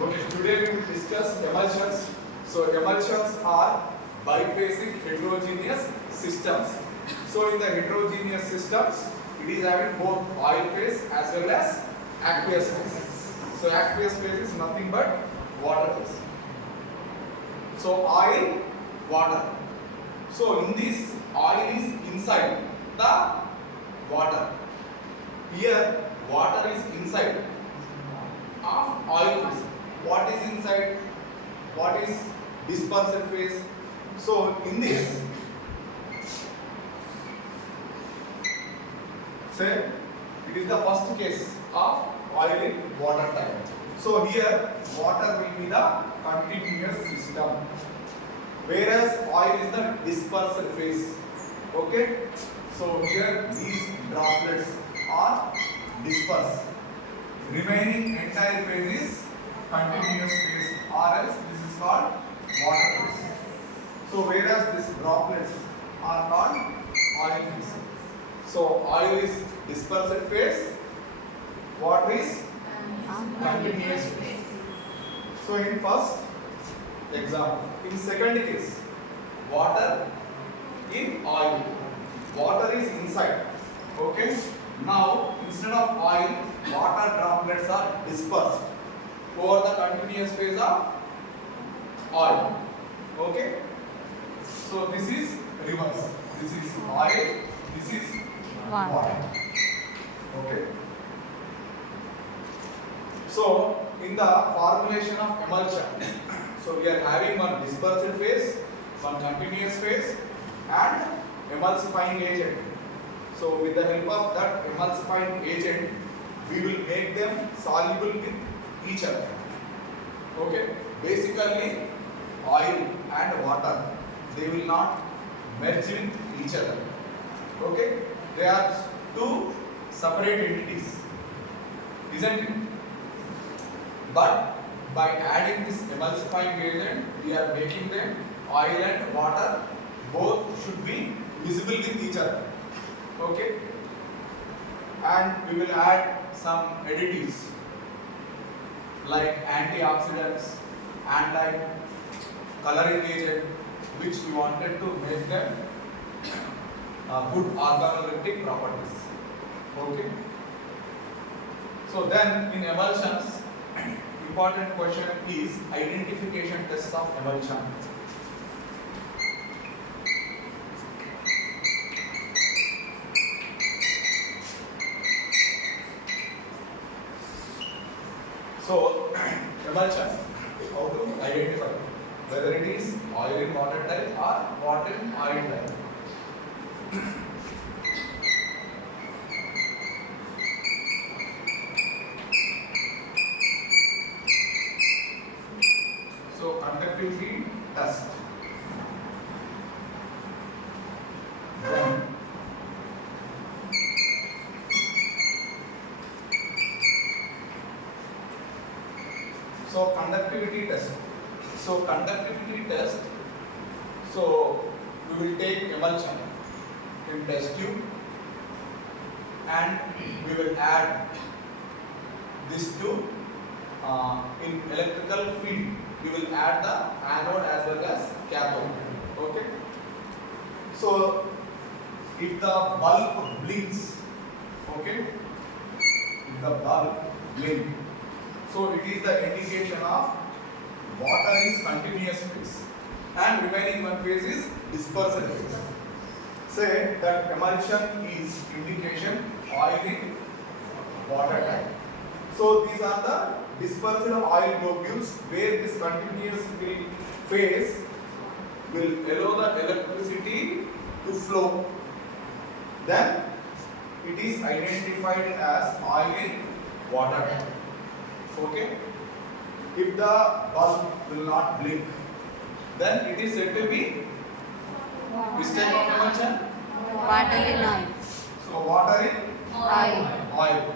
Okay, today we will discuss emulsions. So emulsions are biphasic heterogeneous systems. So in the heterogeneous systems, it is having both oil phase as well as aqueous phase. So aqueous phase is nothing but water phase. So oil, water. So in this, oil is inside the water. Here, water is inside of oil phase. What is inside? What is dispersed phase? So in this, say it is the first case of oil in water type. So here water will be the continuous system, whereas oil is the dispersed phase. Okay. So here these droplets are dispersed. Remaining entire phase is continuous phase, or else this is called water phase. So whereas these droplets are called oil phase. So oil is dispersed phase, water is continuous phase. So in first example, in second case, water in oil. Water is inside. Okay. Now instead of oil, water droplets are dispersed over the continuous phase of oil. Okay. So this is reverse. This is oil. This is water. Okay. So in the formulation of emulsion, so we are having one dispersed phase, one continuous phase, and emulsifying agent. So with the help of that emulsifying agent, we will make them soluble with each other. Okay. Basically, oil and water, they will not merge with each other. Okay. They are two separate entities, isn't it? But by adding this emulsifying agent, we are making them oil and water both should be visible with each other. Okay. And we will add some additives like antioxidants, anti-coloring agent, which we wanted to make them good organoleptic properties. Okay. So then in emulsions, important question is identification test of emulsion. So emulsion, how to identify whether it is oil in water type or water in oil type. So conductivity test. Then so conductivity test. So conductivity test. So we will take emulsion in test tube and we will add this to in electrical field. We will add the anode as well as cathode. Okay. So if the bulb blinks, okay, if the bulb blinks, so it is the indication of water is continuous phase and remaining one phase is dispersed phase. Say that emulsion is indication oil in water type. So these are the dispersed oil globules where this continuous phase will allow the electricity to flow. Then it is identified as oil in water type. Okay. If the bulb will not blink, then it is said to be which type of emulsion? Water in oil. So water in Oil. oil.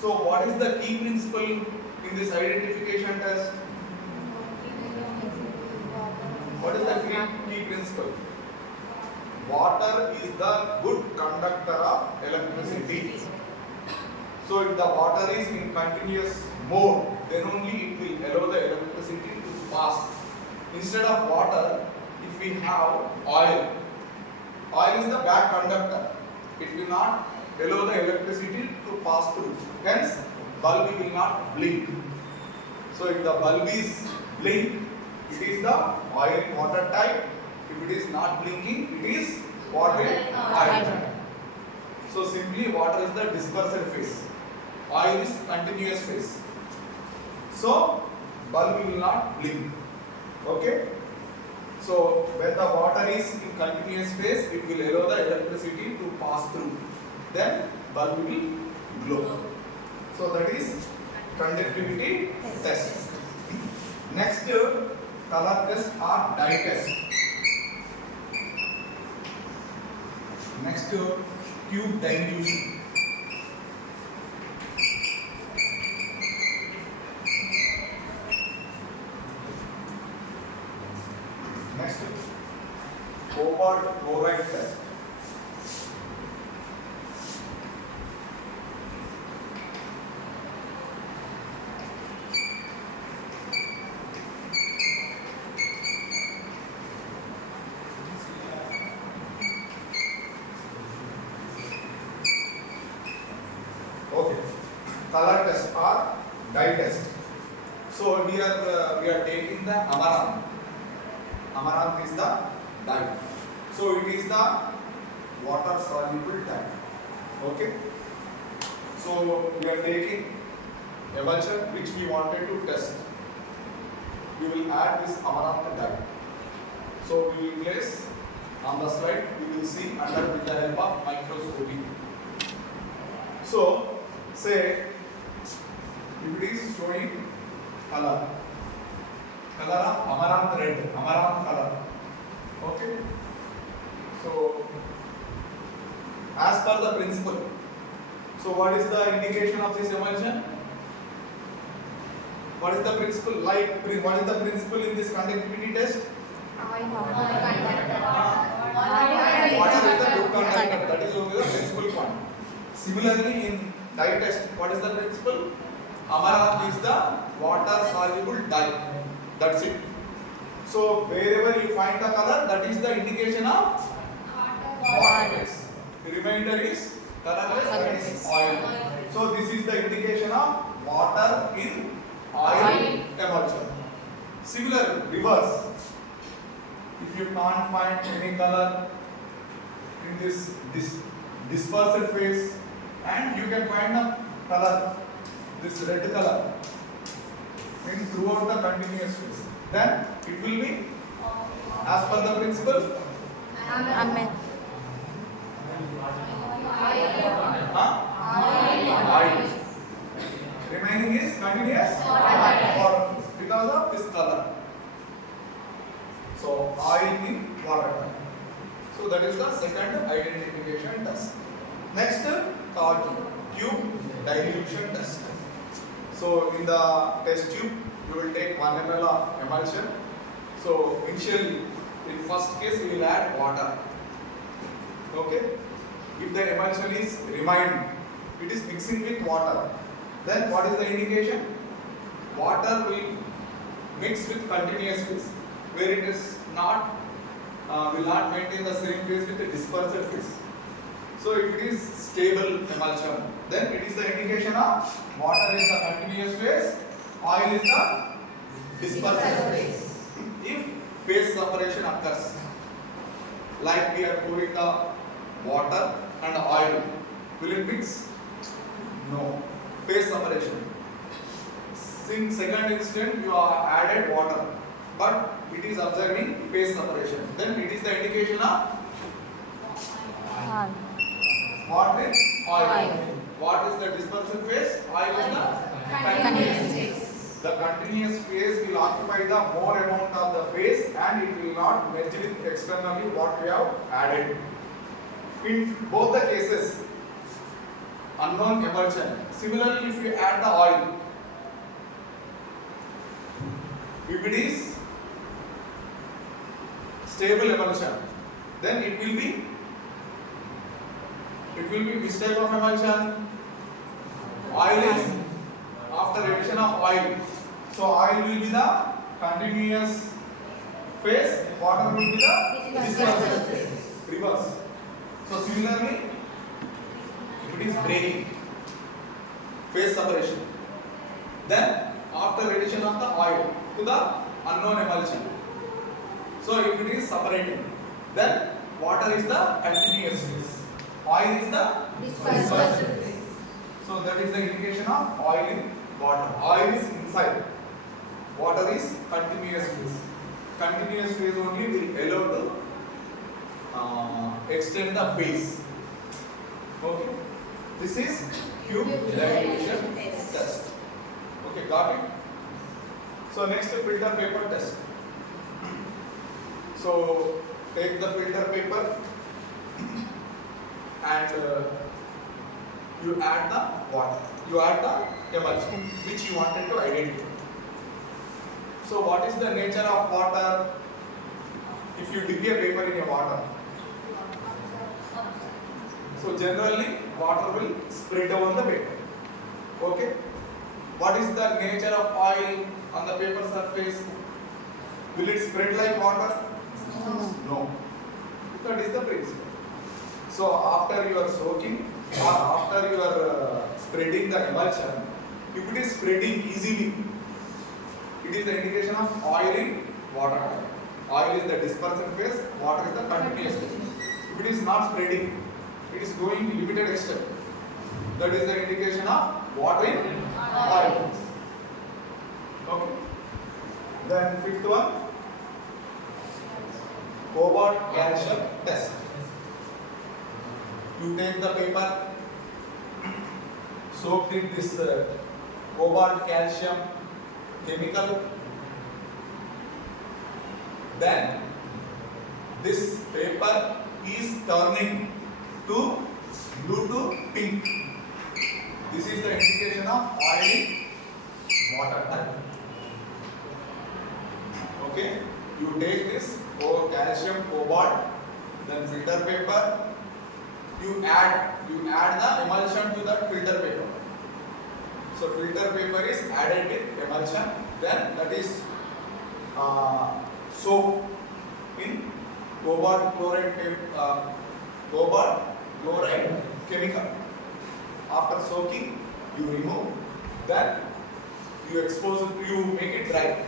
So what is the key principle in this identification test? What is the key principle? Water is the good conductor of electricity. So if the water is in continuous mode, then only it will allow the electricity to pass. Instead of water, if we have oil, oil is the bad conductor. It will not allow the electricity to pass through. Hence, bulb will not blink. So if the bulb is blink, it is the oil water type. If it is not blinking, it is water oil type. So simply water is the dispersed phase. Oil is continuous phase. So bulb will not blink. Okay? So when the water is in continuous phase, it will allow the electricity to pass through. Then bulb will glow. So that is conductivity test. Next, color test or dye test. Next, tube dilution. Next, cobalt chloride test. Okay, color test or dye test. So here we are taking the amaranth. Amaranth is the dye. So it is the water soluble dye. Okay. So we are taking emulsion which we wanted to test. We will add this amaranth dye. So we will place on the slide. We will see under with the help of microscopy. So say if it is showing color of amaranth red, amaranth color. Okay. So as per the principle. So what is the indication of this emulsion? What is the principle? Like what is the principle in this conductivity test? Water is the good conductor. That is only the principal point. Similarly, in dye test, what is the principle? Amaranth is the water soluble dye. That's it. So wherever you find the color, that is the indication of water phase. The remainder is colorless, that is oil. So this is the indication of water in oil emulsion. Similar reverse. If you can't find any color in this dispersed phase, and you can find a color, this red color, in throughout the continuous phase, then it will be as per the principle. Amen. Oil. Remaining is continuous water phase because of this color. So oil in water. So that is the second identification test. Next, tube dilution test. So in the test tube, you will take 1 ml of emulsion. So initially, in first case, we will add water. Okay. If the emulsion is remained, it is mixing with water. Then what is the indication? Water will mix with continuous phase, where it is not will not maintain the same phase with the dispersed phase. So if it is stable emulsion, then it is the indication of water is the continuous phase, oil is the dispersed phase. If phase separation occurs, like we are pouring the water and oil, will it mix? No. Phase separation. In second instant, you are added water, but it is observing phase separation. Then it is the indication of what is oil. What is the dispersion phase? Oil is the continuous phase. The continuous phase will occupy the more amount of the phase, and it will not merge with externally what we have added. In both the cases, unknown emulsion. Similarly, if you add the oil, if it is stable emulsion, then it will be which type of emulsion? Oil is after addition of oil. So oil will be the continuous phase, water will be the dispersive phase. Reverse. So similarly, if it is breaking, phase separation. Then after addition of the oil to the unknown emulsion. So if it is separating, then water is the continuous phase. Oil is the dispersive phase. So that is the indication of oil in water. Oil is inside. Water is continuous phase. Continuous phase only will allow to extend the phase. Okay. This is cube dilatation test. Okay, got it? So next filter paper test. So take the filter paper and you add the water. You add the emulsion which you wanted to identify. So what is the nature of water? If you dip a paper in a water, so generally water will spread over the paper. Okay. What is the nature of oil on the paper surface? Will it spread like water? No. That is the principle. So after you are soaking or after you are spreading the emulsion, if it is spreading easily, it is the indication of oil in water. Oil is the dispersive phase, water is the continuous phase. If it is not spreading, it is going limited extent. That is the indication of water in oil. Okay. Then fifth one, cobalt calcium test. You take the paper soaked in this cobalt calcium chemical, then this paper is turning to blue to pink. This is the indication of oil in water. Okay, you take this calcium cobalt, then filter paper, you add the emulsion to that filter paper. So filter paper is added with emulsion, then that is soaked in cobalt chloride chemical. After soaking, you remove, then you expose it, you make it dry.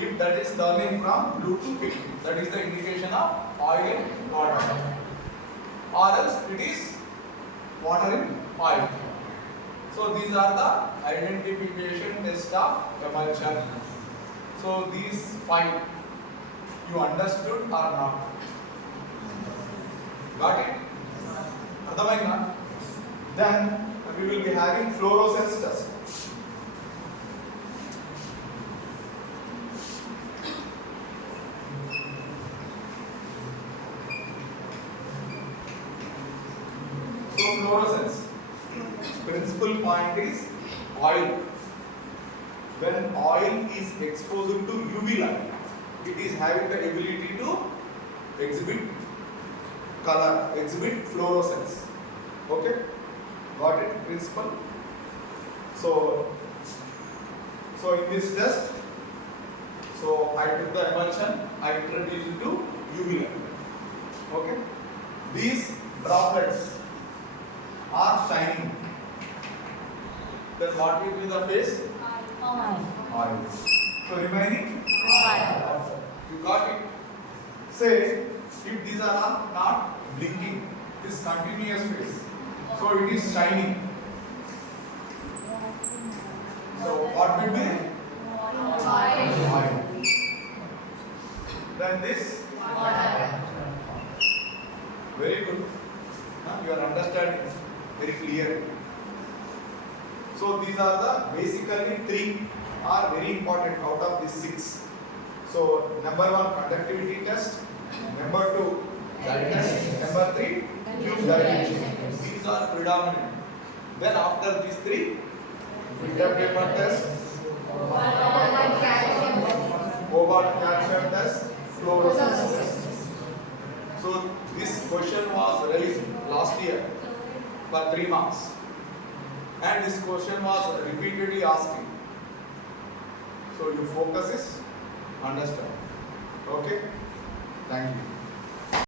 If that is turning from blue to pink, that is the indication of oil in water. Or else it is water in oil. So these are the identification test of emulsion. So these 5 you understood or not? Got it? Ardhamainda? Then we will be having fluorescence test. So fluorescence, principal point is oil. When oil is exposed to UV light, it is having the ability to exhibit color, exhibit fluorescence. Okay, got it? Principle. So in this test, so I took the emulsion, I introduced it to UV light. Okay, these droplets are shining. Then what will be the phase? Oil. So remaining? Oil. You got it? Say if these are not blinking, this continuous phase. So it is shining. So what will be? Oil. Then this? Very good. You are understanding very clearly. So these are the basically 3 are very important out of these 6. So number 1 conductivity test, number 2 dye test, number 3 cube dilatation. These are predominant. Then after these 3, filter paper test, cobalt calcium test, fluorescence test. So this question was raised last year. for 3 marks. And this question was repeatedly asking. So your focus is understand. Okay? Thank you.